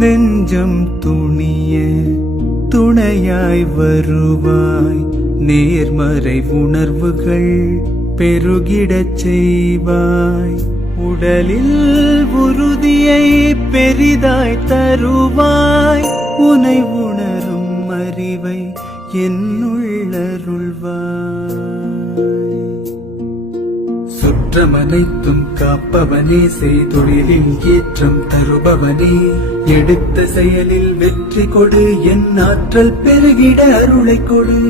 நெஞ்சம் துணிய துணையாய் வருவாய், நேர்மறை உணர்வுகள் பெருகிடச் செய்வாய், உடலில் உறுதியை பெரிதாய் தருவாய், உனை உணரும் அறிவை என்னுள்ளருள்வாய். சுற்றமனைத்தும் காப்பவனே, செய்தொழிலில் ஏற்றம் தருபவனே, எடுத்த செயலில் வெற்றி கொடு, என் ஆற்றல் பெருகிட அருளை கொடு.